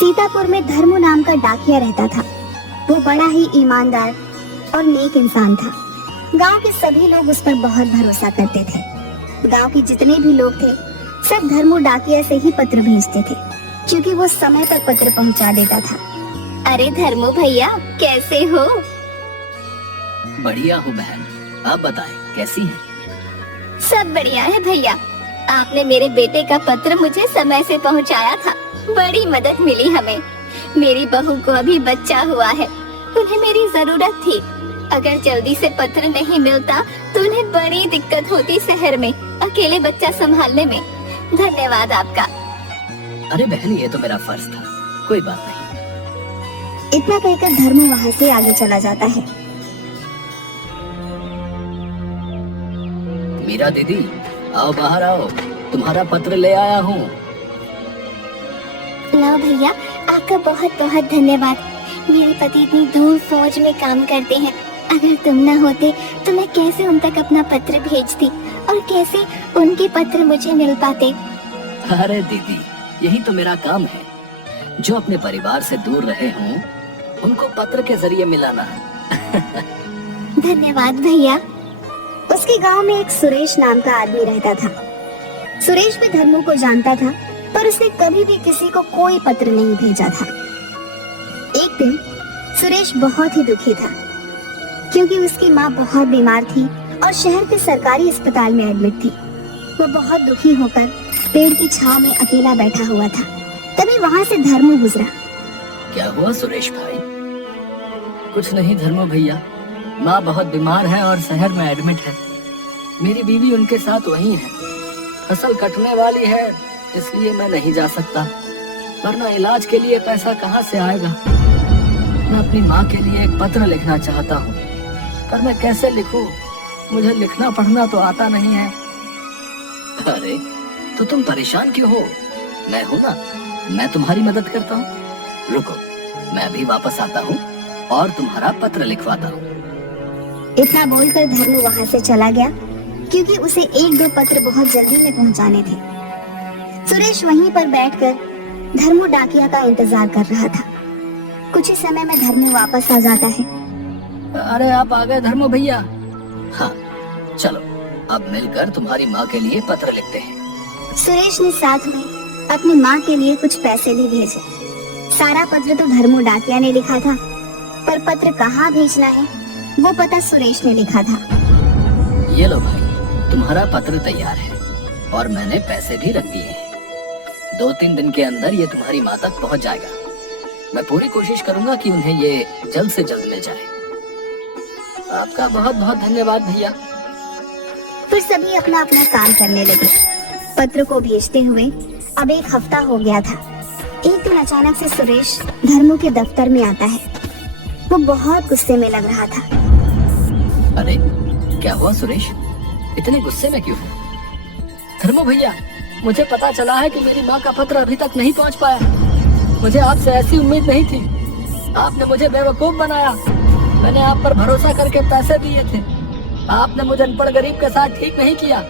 सीतापुर में धर्मू नाम का डाकिया रहता था। वो बड़ा ही ईमानदार और नेक इंसान था। गांव के सभी लोग उस पर बहुत भरोसा करते थे। गांव के जितने भी लोग थे सब धर्मू डाकिया से ही पत्र भेजते थे, क्योंकि वो समय पर पत्र पहुंचा देता था। अरे धर्मू भैया, कैसे हो? बढ़िया हूँ बहन, आप बताएं कैसी हैं? सब बढ़िया है भैया। आपने मेरे बेटे का पत्र मुझे समय से पहुंचाया था, बड़ी मदद मिली हमें। मेरी बहू को अभी बच्चा हुआ है, उन्हें मेरी जरूरत थी। अगर जल्दी से पत्र नहीं मिलता तो उन्हें बड़ी दिक्कत होती शहर में अकेले बच्चा संभालने में। धन्यवाद आपका। अरे बहन, ये तो मेरा फर्ज था, कोई बात नहीं। इतना कहकर धर्मू वहाँ से आगे चला जाता है। मीरा दीदी, आओ बाहर आओ, तुम्हारा पत्र ले आया हूँ। लो भैया, आपका बहुत बहुत धन्यवाद। मेरे पति इतनी दूर फौज में काम करते हैं, अगर तुम न होते तो मैं कैसे उन तक अपना पत्र भेजती और कैसे उनके पत्र मुझे मिल पाते। अरे दीदी, यही तो मेरा काम है। जो अपने परिवार से दूर रहे हों उनको पत्र के जरिए मिलाना। धन्यवाद भैया। उसके गांव में एक सुरेश नाम का आदमी रहता था। सुरेश भी धर्मू को जानता था, पर उसने कभी भी किसी को कोई पत्र नहीं भेजा था। एक दिन सुरेश बहुत ही दुखी था, क्योंकि उसकी माँ बहुत बीमार थी और शहर के सरकारी अस्पताल में एडमिट थी। वो बहुत दुखी होकर पेड़ की छांव में अकेला बैठा हुआ था। तभी वहाँ से धर्मू गुजरा। क्या हुआ सुरेश भाई? कुछ नहीं धर्मू भैया, माँ बहुत बीमार है और शहर में एडमिट है। मेरी बीवी उनके साथ वहीं है। फसल कटने वाली है, इसलिए मैं नहीं जा सकता, वरना इलाज के लिए पैसा कहाँ से आएगा। मैं अपनी माँ के लिए एक पत्र लिखना चाहता हूँ, पर मैं कैसे लिखूं? मुझे लिखना पढ़ना तो आता नहीं है। अरे तो तुम परेशान क्यों हो? मैं हूं ना, मैं तुम्हारी मदद करता हूँ। रुको, मैं अभी वापस आता हूँ और तुम्हारा पत्र लिखवाता हूँ। इतना बोलकर धर्मू वहाँ से चला गया, क्योंकि उसे एक दो पत्र बहुत जल्दी में पहुँचाने थे। सुरेश वहीं पर बैठकर धर्मू डाकिया का इंतजार कर रहा था। कुछ ही समय में धर्मू वापस आ जाता है। अरे आप आ गए धर्मू भैया? हाँ चलो, अब मिलकर तुम्हारी माँ के लिए पत्र लिखते हैं। सुरेश ने साथ में अपनी माँ के लिए कुछ पैसे भी भेजे। सारा पत्र तो धर्मू डाकिया ने लिखा था, पर पत्र कहाँ भेजना है वो पता सुरेश ने लिखा था। ये लो भाई, तुम्हारा पत्र तैयार है और मैंने पैसे भी रख दिए हैं। 2-3 दिन के अंदर ये तुम्हारी माँ तक पहुँच जाएगा। मैं पूरी कोशिश करूंगा कि उन्हें ये जल्द से जल्द मिल जाए। आपका बहुत बहुत धन्यवाद भैया। फिर सभी अपना अपना काम करने लगे। पत्र को भेजते हुए अब 1 हफ्ता हो गया था। एक दिन अचानक से सुरेश धर्मू के दफ्तर में आता है। वो बहुत गुस्से में लग रहा था। अरे क्या हुआ सुरेश, इतने गुस्से में क्यों? धर्मू भैया, मुझे पता चला है कि मेरी माँ का पत्र अभी तक नहीं पहुँच पाया। मुझे आपसे ऐसी उम्मीद नहीं थी। आपने मुझे बेवकूफ बनाया। मैंने आप पर भरोसा करके पैसे दिए थे। आपने मुझे अनपढ़ गरीब के साथ ठीक नहीं किया।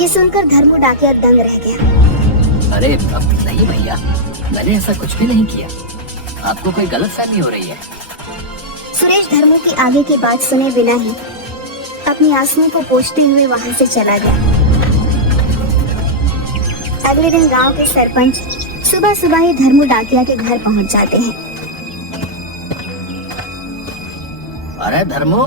ये सुनकर धर्मू डाकिया दंग रह गया। अरे नहीं भैया, मैंने ऐसा कुछ भी नहीं किया। आपको कोई गलतफहमी हो रही है। सुरेश धर्मू की आगे की बात सुने बिना ही अपनी आंसुओं को पोंछते हुए वहाँ से चला गया। अगले दिन गांव के सरपंच सुबह सुबह ही धर्मू डाकिया के घर पहुँच जाते हैं। अरे धर्मू,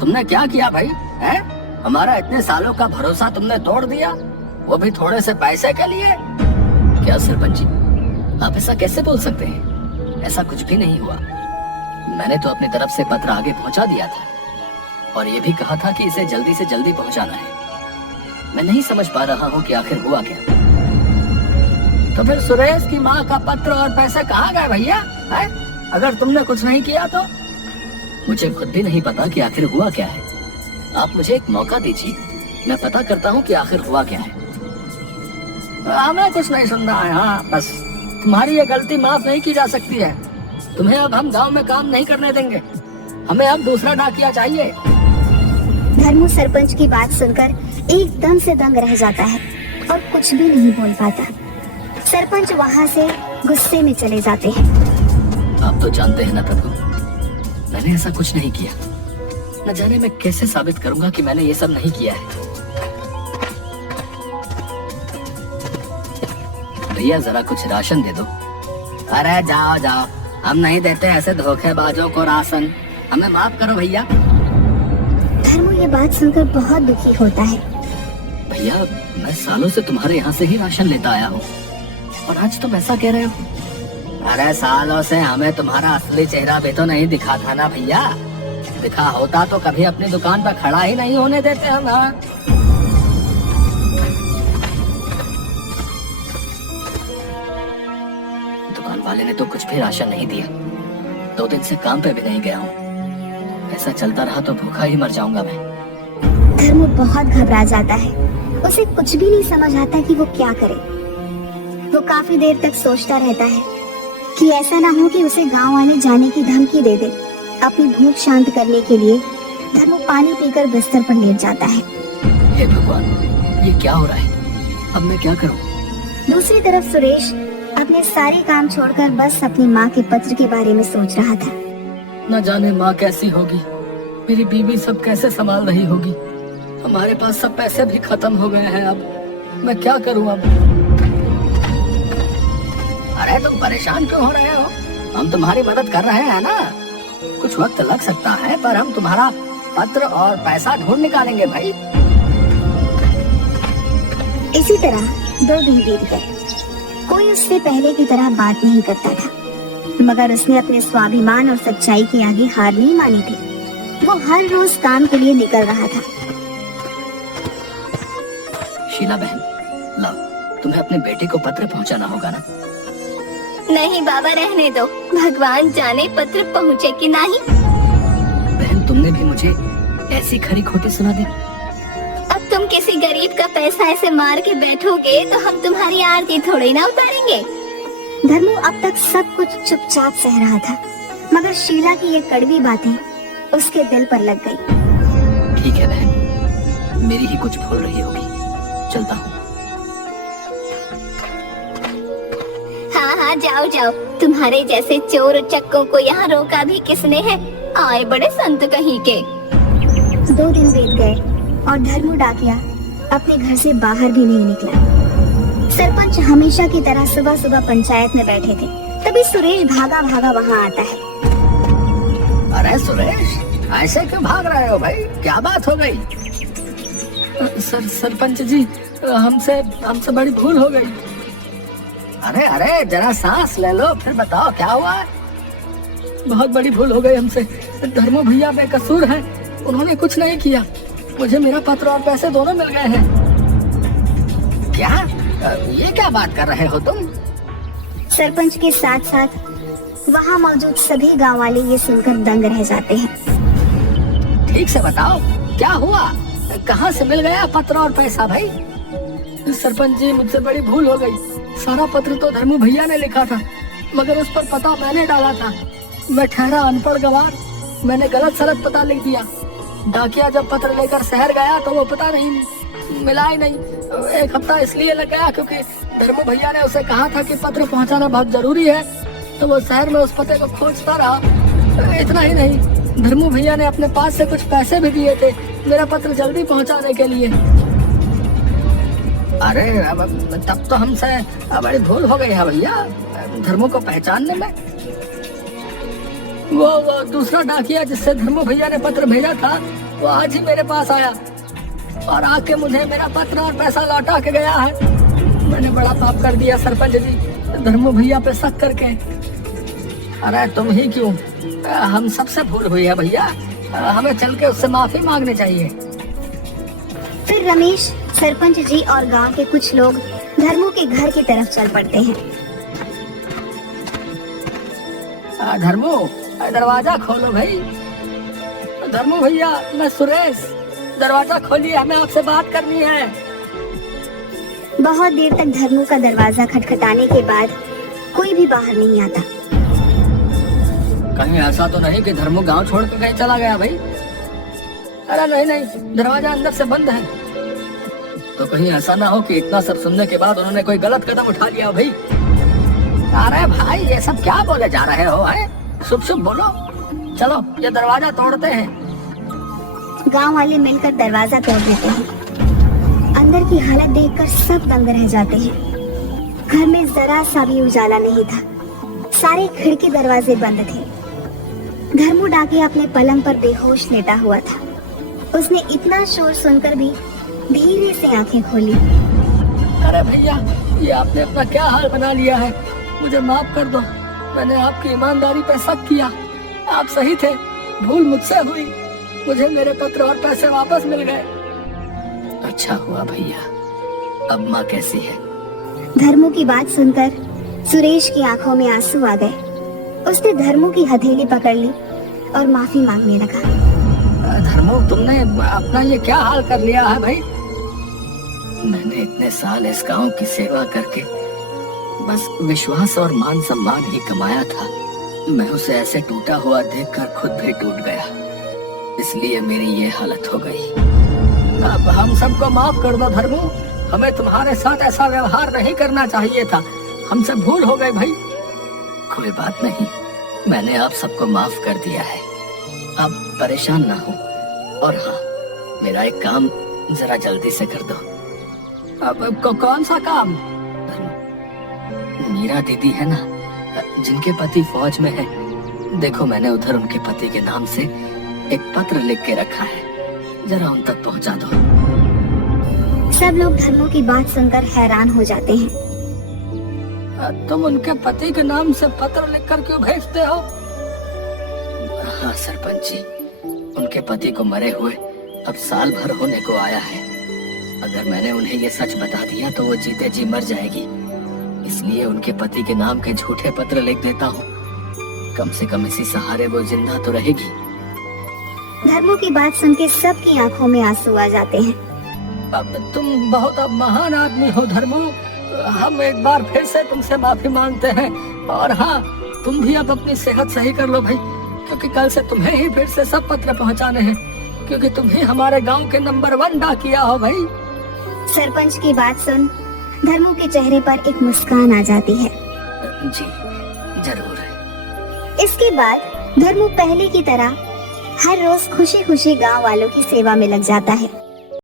तुमने क्या किया भाई? हैं? हमारा इतने सालों का भरोसा तुमने तोड़ दिया, वो भी थोड़े से पैसे के लिए। क्या सरपंच जी, आप ऐसा कैसे बोल सकते हैं? ऐसा कुछ भी नहीं हुआ। मैंने तो अपनी तरफ से पत्र आगे पहुंचा दिया था और ये भी कहा था कि इसे जल्दी से जल्दी पहुंचाना है। मैं नहीं समझ पा रहा हूँ कि आखिर हुआ क्या। तो फिर सुरेश की माँ का पत्र और पैसे कहाँ गए भैया? अगर तुमने कुछ नहीं किया तो? मुझे खुद भी नहीं पता कि आखिर हुआ क्या है। आप मुझे एक मौका दीजिए, मैं पता करता हूँ कि आखिर हुआ क्या है। हमें कुछ नहीं सुनना है। हाँ बस, तुम्हारी ये गलती माफ नहीं की जा सकती है। तुम्हें अब हम गांव में काम नहीं करने देंगे। हमें अब दूसरा डाकिया चाहिए। धर्मू सरपंच की बात सुनकर एकदम से दंग रह जाता है और कुछ भी नहीं बोल पाता। सरपंच वहां से गुस्से में चले जाते हैं। आप तो जानते हैं ना प्रभु, मैंने ऐसा कुछ नहीं किया। न जाने मैं कैसे साबित करूंगा कि मैंने ये सब नहीं किया है। भैया जरा कुछ राशन दे दो। अरे जाओ जाओ, हम नहीं देते ऐसे धोखेबाजों को राशन, हमें माफ करो भैया। धर्मू ये बात सुनकर बहुत दुखी होता है। भैया मैं सालों से तुम्हारे यहाँ से ही राशन लेता आया हूँ, और आज तुम ऐसा कह रहे हो। अरे सालों से हमें तुम्हारा असली चेहरा भी तो नहीं दिखा था ना भैया। दिखा होता तो कभी अपनी दुकान पर खड़ा ही नहीं होने देते हम। हाँ दुकान वाले ने तो कुछ भी राशन नहीं दिया। 2 दिन से काम पे भी नहीं गया हूँ। ऐसा चलता रहा तो भूखा ही मर जाऊंगा मैं। धर्मू बहुत घबरा जाता है। उसे कुछ भी नहीं समझ आता कि वो क्या करे। वो काफी देर तक सोचता रहता है कि ऐसा ना हो कि उसे गांव वाले जाने की धमकी दे दे। अपनी भूख शांत करने के लिए धर्मू पानी पीकर बिस्तर पर लेट जाता है। हे भगवान, ये क्या हो रहा है? अब मैं क्या करूं? दूसरी तरफ सुरेश अपने सारे काम छोड़कर बस अपनी माँ के पत्र के बारे में सोच रहा था। न जाने माँ कैसी होगी, मेरी बीवी सब कैसे संभाल रही होगी। हमारे पास सब पैसे भी खत्म हो गए हैं। अब मैं क्या करूं? अब अरे तुम परेशान क्यों हो रहे हो? हम तुम्हारी मदद कर रहे हैं ना। कुछ वक्त लग सकता है पर हम तुम्हारा पत्र और पैसा ढूंढ निकालेंगे भाई। इसी तरह 2 दिन बीत गए। कोई उससे पहले की तरह बात नहीं करता था, मगर उसने अपने स्वाभिमान और सच्चाई के आगे हार नहीं मानी थी। वो हर रोज काम के लिए निकल रहा था। शीला बहन, लाओ, तुम्हें अपने बेटे को पत्र पहुंचाना होगा ना। नहीं बाबा, रहने दो। भगवान जाने पत्र पहुँचे कि नहीं। बहन तुमने भी मुझे ऐसी खरी खोटी सुना दी। अब तुम किसी गरीब का पैसा ऐसे मार के बैठोगे तो हम तुम्हारी आरती थोड़ी ना उतारेंगे। धर्मू अब तक सब कुछ चुपचाप सह रहा था, मगर शीला की ये कड़वी बातें उसके दिल पर लग गई। ठीक है बहन, मेरी ही कुछ भूल रही होगी। चलता हूँ। हाँ जाओ जाओ। तुम्हारे जैसे चोर चक्कों को यहाँ रोका भी किसने है? आए बड़े संत कहीं के। 2 दिन बीत गए और धर्मू डाकिया अपने घर से बाहर भी नहीं निकला। सरपंच हमेशा की तरह सुबह सुबह पंचायत में बैठे थे। तभी सुरेश भागा भागा वहाँ आता है। अरे सुरेश, ऐसे क्यों भाग रहे हो भाई? क्या बात हो गई? सरपंच जी, हमसे बड़ी भूल हो गई। अरे जरा सांस ले लो, फिर बताओ क्या हुआ। बहुत बड़ी भूल हो गई हमसे। धर्मो भैया बेकसूर हैं, उन्होंने कुछ नहीं किया। मुझे मेरा पत्र और पैसे दोनों मिल गए हैं। क्या? ये क्या बात कर रहे हो तुम? सरपंच के साथ साथ वहाँ मौजूद सभी गांव वाले ये सुनकर दंग रह जाते हैं। ठीक से बताओ क्या हुआ? कहाँ से मिल गया पत्र और पैसा भाई? सरपंच जी, मुझसे बड़ी भूल हो गई। सारा पत्र तो धर्मू भैया ने लिखा था, मगर उस पर पता मैंने डाला था। मैं ठहरा अनपढ़ गवार, मैंने गलत सलत पता लिख दिया। डाकिया जब पत्र लेकर शहर गया तो वो पता नहीं मिला ही नहीं। 1 हफ्ता इसलिए लग गया क्योंकि धर्मू भैया ने उसे कहा था कि पत्र पहुंचाना बहुत जरूरी है, तो वो शहर में उस पते को खोजता रहा। इतना ही नहीं, धर्मू भैया ने अपने पास से कुछ पैसे भी दिए थे मेरा पत्र जल्दी पहुंचाने के लिए। अरे तब तो हमसे बड़ी भूल हो गई है भैया धर्मो को पहचानने में। वो दूसरा डाकिया जिससे धर्मो भैया ने पत्र भेजा था, वो आज ही मेरे पास आया और आके मुझे मेरा पत्र और पैसा लौटा के गया है। मैंने बड़ा पाप कर दिया सरपंच जी, धर्मो भैया पे शक करके। अरे तुम ही क्यों, हम सबसे भूल हुई है भैया। हमें चल के उससे माफी मांगनी चाहिए। फिर रमेश, सरपंच जी और गांव के कुछ लोग धर्मू के घर की तरफ चल पड़ते हैं। धर्मू, दरवाजा खोलो भाई। धर्मू भैया, मैं सुरेश, दरवाजा खोलिए, हमें आपसे बात करनी है। बहुत देर तक धर्मू का दरवाजा खटखटाने के बाद कोई भी बाहर नहीं आता। कहीं ऐसा तो नहीं कि धर्मू गांव छोड़ के कहीं चला गया भाई? अरे नहीं, दरवाजा अंदर से बंद है। तो कहीं ऐसा ना हो कि इतना सब सुनने के बाद उन्होंने कोई गलत कदम उठा लिया हो भाई। अरे भाई ये सब क्या बोले जा रहे हो, है? शुभ शुभ बोलो। चलो ये दरवाजा तोड़ते हैं। गांव वाले मिलकर दरवाजा तोड़ देते हैं। अंदर की हालत देखकर सब दंग रह जाते हैं। घर में जरा सा भी उजाला नहीं था। सारे खिड़की दरवाजे बंद थे। धर्मू डाकिया अपने पलंग पर बेहोश लेटा हुआ था। उसने इतना शोर सुनकर भी धीरे से आंखें खोली। अरे भैया, ये आपने अपना क्या हाल बना लिया है, मुझे माफ कर दो। मैंने आपकी ईमानदारी पे शक किया। आप सही थे, भूल मुझसे हुई। मुझे मेरे पत्र और पैसे वापस मिल गए। अच्छा हुआ भैया। अब माँ कैसी है? धर्मू की बात सुनकर सुरेश की आंखों में आंसू आ गए। उसने धर्मू की हथेली पकड़ ली और माफी मांगने लगा। धर्मू, तुमने अपना ये क्या हाल कर लिया है भाई? मैंने इतने साल इस गांव की सेवा करके बस विश्वास और मान सम्मान ही कमाया था। मैं उसे ऐसे टूटा हुआ देखकर खुद भी टूट गया, इसलिए मेरी ये हालत हो गई। अब हम सबको माफ कर दो धर्मू। हमें तुम्हारे साथ ऐसा व्यवहार नहीं करना चाहिए था। हमसे भूल हो गई भाई। कोई बात नहीं, मैंने आप सबको माफ कर दिया है। आप परेशान ना हो। और हाँ, मेरा एक काम जरा जल्दी से कर दो। अब कौन सा काम? मीरा दीदी है ना, जिनके पति फौज में है, देखो मैंने उधर उनके पति के नाम से एक पत्र लिख के रखा है, जरा उन तक पहुंचा दो। सब लोग धर्मू की बात सुनकर हैरान हो जाते हैं। तुम उनके पति के नाम से पत्र लिखकर क्यों भेजते हो? हाँ सरपंच जी, उनके पति को मरे हुए अब साल भर होने को आया है। अगर मैंने उन्हें ये सच बता दिया तो वो जीते जी मर जाएगी, इसलिए उनके पति के नाम के झूठे पत्र लिख देता हूँ। कम से कम इसी सहारे वो जिंदा तो रहेगी। धर्मू की बात सुन के सबकी आंखों में आंसू आ जाते हैं। अब तुम बहुत अब महान आदमी हो धर्मू। हम एक बार फिर से तुमसे माफी मांगते हैं। और हाँ, तुम भी अब अपनी सेहत सही कर लो भाई, क्योंकि कल से तुम्हें ही फिर से सब पत्र पहुंचाने हैं, क्योंकि तुम ही हमारे गांव के नंबर 1 डाकिया हो भाई। सरपंच की बात सुन धर्मू के चेहरे पर एक मुस्कान आ जाती है। जी जरूर। इसके बाद धर्मू पहले की तरह हर रोज खुशी खुशी गांव वालों की सेवा में लग जाता है।